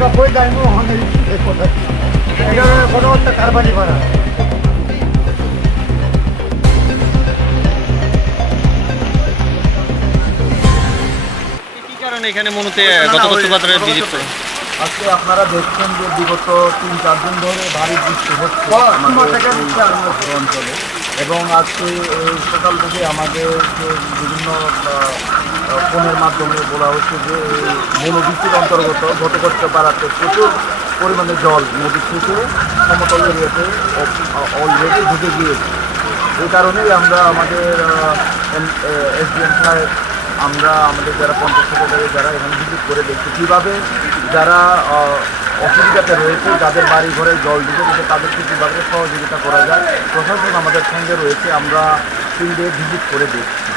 আমরা বই যাইবো ওখানে কোথায় এটা কোনো একটা কারবারি করা কি কারণে এখানে মূলত গত বছর ভিজিট করে? আজকে আপনারা দেখছেন যে বিগত 3-4 দিন ধরে ভারী বৃষ্টি হচ্ছে আমাদের এই অঞ্চলে এবং আজকে এই সকাল থেকে আমাদের যে বিভিন্ন ফোনের মাধ্যমে বলা হচ্ছে যে এই মনোবৃষ্টির অন্তর্গত ঘটকচ্ছ পাড়াতে প্রচুর পরিমাণে জল নদী থেকে সমতল এরিয়াতে অলরেডি ঢুকে গিয়েছে। এই কারণেই আমরা আমাদের এসডিএম সাহেব আমরা আমাদের যারা পঞ্চায়েত সেক্রেটারি যারা এখানে ভিজিট করে দেখছি কীভাবে যারা অসুবিধাতে রয়েছে যাদের বাড়ি ঘরে জল ঢুকে দিতে তাদেরকে কীভাবে সহযোগিতা করা যায় প্রশাসন আমাদের সঙ্গে রয়েছে আমরা 3 ডে ভিজিট করে দেখছি।